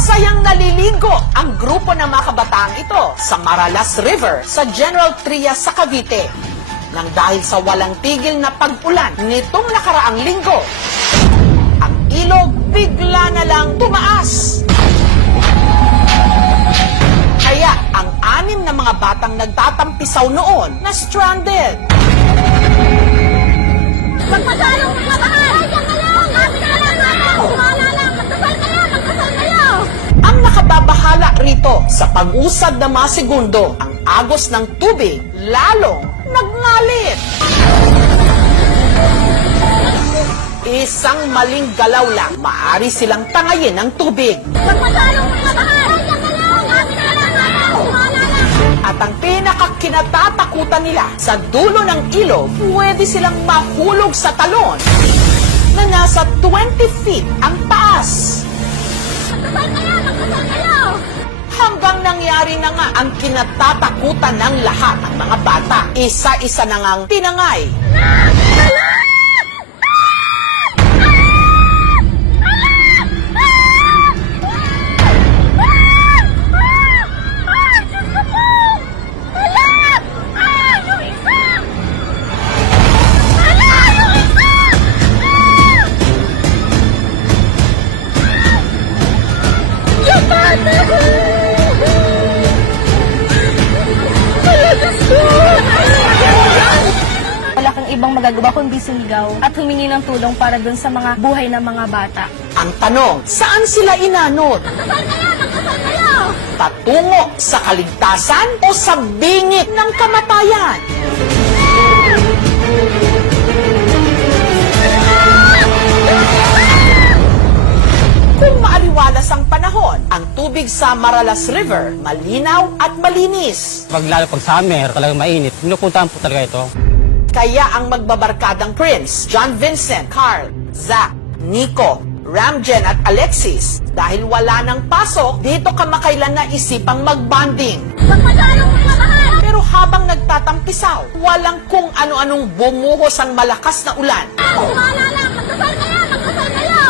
Masayang naliligo ang grupo ng mga kabataang ito sa Maralas River sa General Trias sa Cavite. Nang dahil sa walang tigil na pag-ulan nitong nakaraang linggo, ang ilog bigla na lang tumaas. Kaya ang 6 na mga batang nagtatampisaw noon na stranded. Magpasalong mga bahay! Diyan ka lang! Kapit ka lang natin! Sumala lang! Magdasal kayo! Magdasal kayo! Ang nakababahala rito sa pag-usad na mga segundo, ang agos ng tubig lalong nagngalit. Isang maling galaw lang, maaari silang tangayin ng tubig. Magpasalong mga bahay! Diyan ka lang! Kapit ka lang natin! Sumala lang! At ang pinakakinatatakutan nila, sa dulo ng ilog, pwede silang mahulog sa talon na nasa 20 feet ang taas. Magdasal kayo! Magdasal kayo! Hanggang nangyari na nga ang kinatatakutan ng lahat ng mga bata. Isa-isa na ngang tinangay. Wala kang ibang magagawa kundi sumigaw at humingi ng tulong para dun sa mga buhay ng mga bata. Ang tanong, saan sila inanod? Magdasal kayo! Magdasal kayo! Patungo sa kaligtasan o sa bingit ng kamatayan? Kung maaliwalas ang panahon, ang tubig sa Maralas River, malinaw at malinis. Lalo pag summer, talagang mainit. Pinupuntahan po talaga ito. Kaya ang magbabarkadang Prince, John Vincent, Carl, Zach, Nico, Ramjen at Alexis, dahil wala nang pasok, dito kamakailan na isipang magbanding. Magpasalong mga bahay! Pero habang nagtatampisaw, walang kung ano-anong bumuhos ang malakas na ulan. Sumala lang! Magdasal kayo! Magdasal kayo!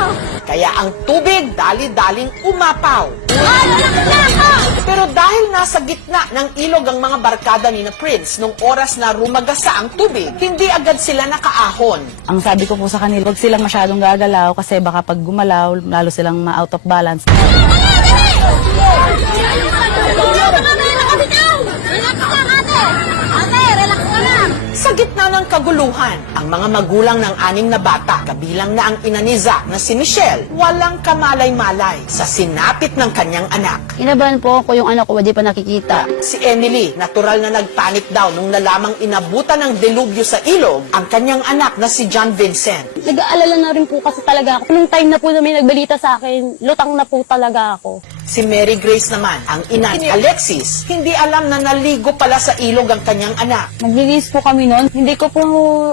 Kaya ang tubig dali-daling umapaw. Lalapit na ako! Pero dahil nasa gitna ng ilog ang mga barkada ni na Prince nung oras na rumagasa ang tubig, hindi agad sila nakaahon. Ang sabi ko po sa kanila, huwag silang masyadong gagalaw kasi baka pag gumalaw, lalo silang ma-out of balance. Sa gitna ng kaguluhan, ang mga magulang ng 6 na bata, kabilang na ang ina ni Zach na si Michelle, walang kamalay-malay sa sinapit ng kanyang anak. Inabahan po ako yung anak ko, hindi pa nakikita. Si Emily, natural na nagpanik daw nung nalamang inabutan ng delubyo sa ilog ang kanyang anak na si John Vincent. Nag-aalala na rin po kasi talaga ako. Nung time na po na may nagbalita sa akin, lutang na po talaga ako. Si Mary Grace naman, ang ina ni Alexis, hindi alam na naligo pala sa ilog ang kanyang anak. Naglilis po kami noon. Hindi ko po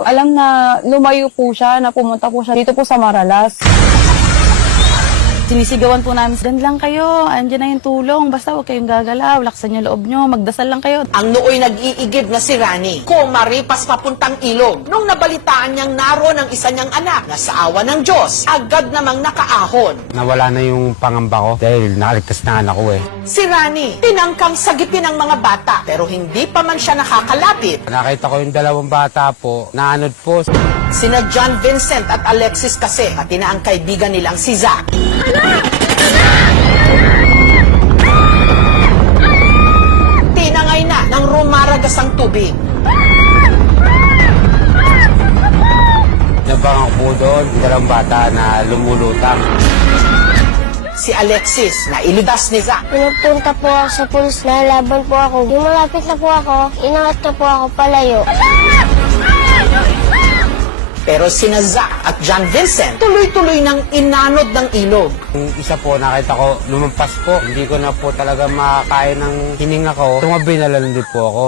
alam na lumayo po siya, na pumunta po siya dito po sa Maralas. Sinisigawan po namin, dan lang kayo, andyan na yung tulong, basta huwag kayong gagalaw, laksan yung loob nyo, magdasal lang kayo. Ang nooy nag-iigib na si Rani, kumaripas papuntang ilog. Nung nabalitaan niyang naroon ang isa niyang anak na sa awa ng Diyos, agad namang nakaahon. Nawala na yung pangamba ko dahil nakaligtas na anak ko eh. Si Rani, tinangkang sagipin ng mga bata, pero hindi pa man siya nakakalapit. Nakita ko yung 2 bata po, naanod po. Sina John Vincent at Alexis kasi, pati na ang kaibigan nilang si Zach. Tinangay na ng rumaragas ang tubig. Nabangan ko po doon, yung 2 bata na lumulutang. Si Alexis, nailidas ni Zach. Pinupunta po ako sa pulis, nalaban po ako. Yung malapit na po ako, inangat na po ako palayo. Pero sina Zach at John Vincent, tuloy-tuloy nang inanod ng ilog. Yung isa po, nakita ko, lumampas po. Hindi ko na po talaga makakain ng hininga ko. Tumabi na lang din po ako.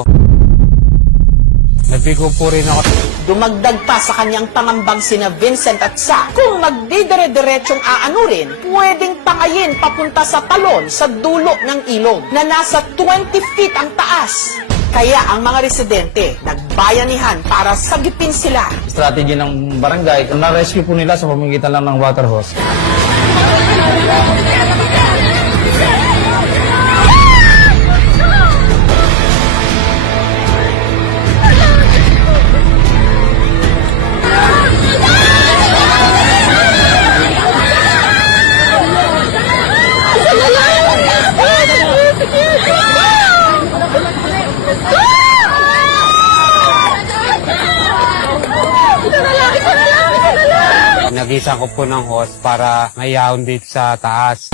Nabigo po rin ako. Dumagdag pa sa kanyang pangambang sina Vincent at Zach. Kung magdidire-diretsong aanurin, pwedeng tangayin papunta sa talon sa dulo ng ilog na nasa 20 feet ang taas. Kaya ang mga residente, nagbayanihan para sagipin sila. Strategy ng barangay, na-rescue po nila sa pamamagitan lang ng water hose. Nagisan ko po ng hose para mayahon dito sa taas.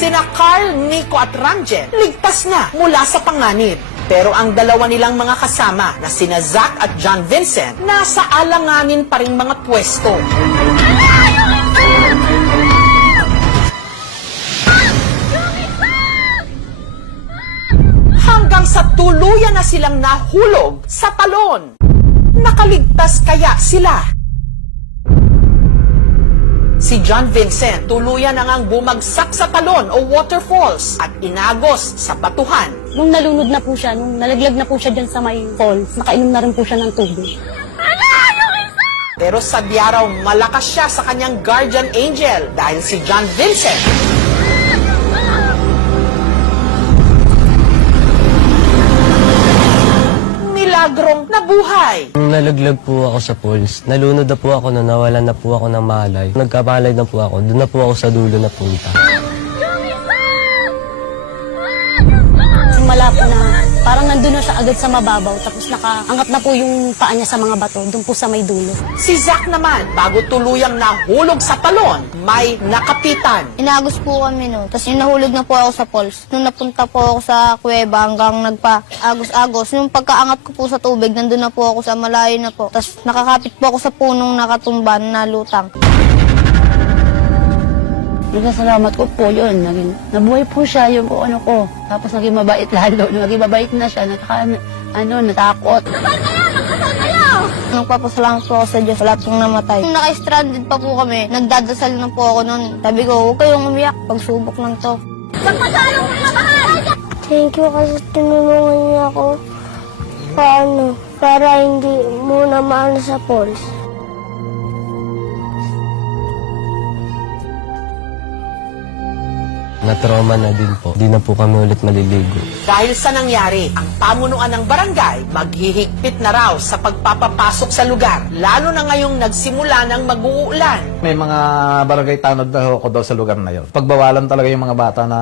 Sina Carl, Nico at Ranjen ligtas na mula sa panganib. Pero ang dalawa nilang mga kasama na sina Zack at John Vincent nasa alanganin pa ring mga pwesto. Hanggang sa tuluyan na silang nahulog sa talon. Nakaligtas kaya sila? Si John Vincent tuluyan na ngang bumagsak sa talon o waterfalls at inagos sa batuhan. Nung nalunod na po siya, nung nalaglag na po siya dyan sa may falls, nakainom na rin po siya ng tubig. Pero sadya raw malakas siya sa kanyang guardian angel dahil si John Vincent milagrong nabuhay. Nung nalaglag po ako sa pools, nalunod na po ako na nawalan na po ako ng malay. Nagkamalay na po ako, doon na po ako sa dulo na punta. Simula po na parang nandun na siya agad sa mababaw, tapos nakaangat na po yung paa niya sa mga bato, doon po sa may dulo. Si Zack naman, bago tuluyang nahulog sa talon, may nakapitan. Inagos po kami no. Tapos yung nahulog na po ako sa falls. Nung napunta po ako sa kuweba hanggang nagpa-agos-agos. Yung pagkaangat ko po sa tubig, nandun na po ako sa malayo na po. Tapos nakakapit po ako sa punong nakatumba na lutang. Nagkasalamat ko po yun. Nabuhay po siya yung ano ko. Tapos naging mabait lalo. Naging mabait na siya. Natakot. Nagpapasalamat po ako sa Diyos. Wala pong namatay. Nung naka-stranded pa po kami, nagdadasal na po ako noon. Sabi ko, huwag kayong umiyak. Pagsubok lang to. Thank you kasi tinulungan niya ako. Para hindi muna maano sa falls. Na-trauma na din po. Di na po kami ulit maliligo. Dahil sa nangyari, ang pamunuan ng barangay maghihigpit na raw sa pagpapapasok sa lugar, lalo na ngayong nagsimula ng mag-uulan. May mga barangay tanod na ako daw sa lugar na yun. Pagbawalan talaga yung mga bata na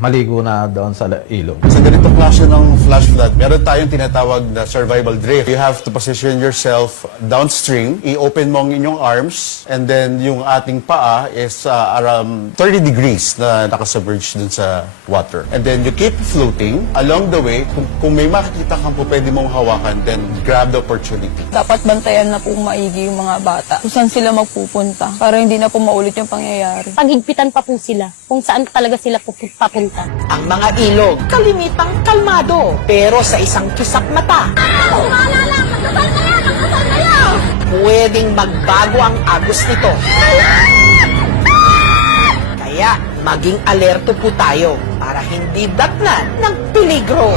maligo na doon sa ilog. Sa ganitong klase ng flash flood, meron tayong tinatawag na survival drift. You have to position yourself downstream, i-open mo ang inyong arms, and then yung ating paa is around 30 degrees na nakasubmerge dun sa water. And then you keep floating. Along the way, kung may makikita kang po pwede mong hawakan, then grab the opportunity. Dapat bantayan na po maigi yung mga bata kung saan sila magpupunta para hindi na po maulit yung pangyayari. Paghigpitan pa po sila kung saan talaga sila papunta. Ang mga ilog, kalimitang kalmado, pero sa isang kisap mata, pwedeng magbago ang agos nito. Kaya, maging alerto po tayo para hindi datnan ng peligro.